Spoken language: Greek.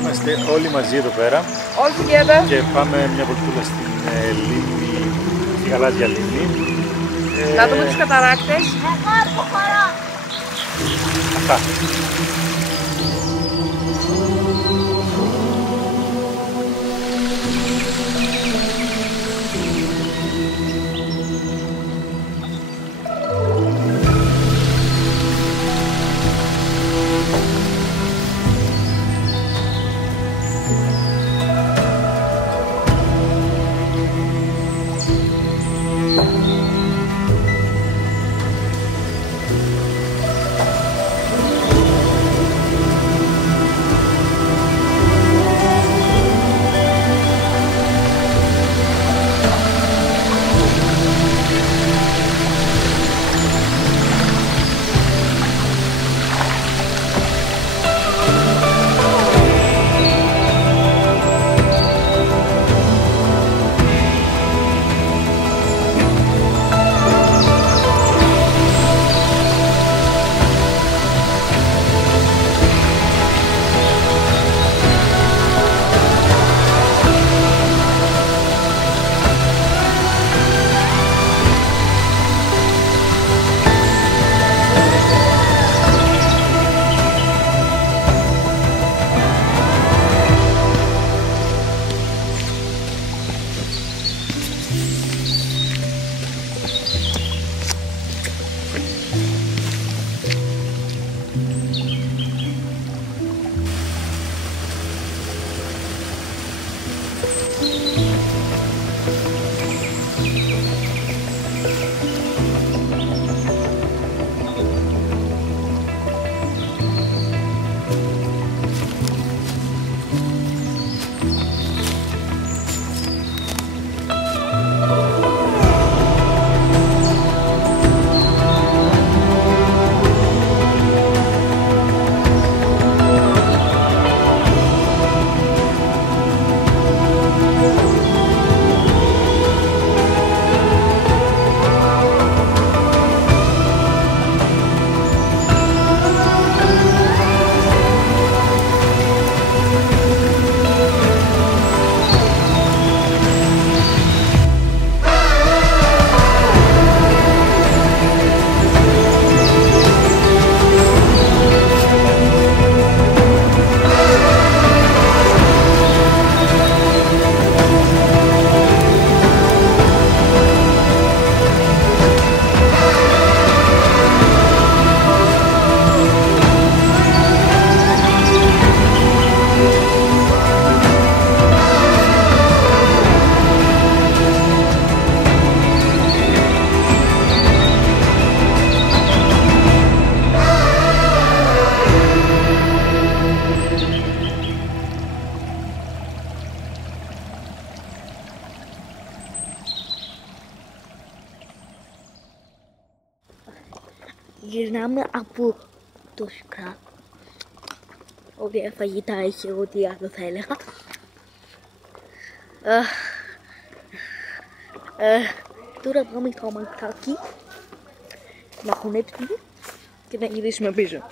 Είμαστε όλοι μαζί εδώ πέρα. All together. Και πάμε μια βολτούλα στην λίμνη, τη γαλάζια λίμνη. Να δούμε τις καταράκτες. Αυτά. Γυρνάμε από το σκραπ. Ωραία φαγητά έχει, εγώ τι άλλο θα έλεγα. Τώρα πάμε στο μακτάκι να χωνέψουμε και να γυρίσουμε πίσω.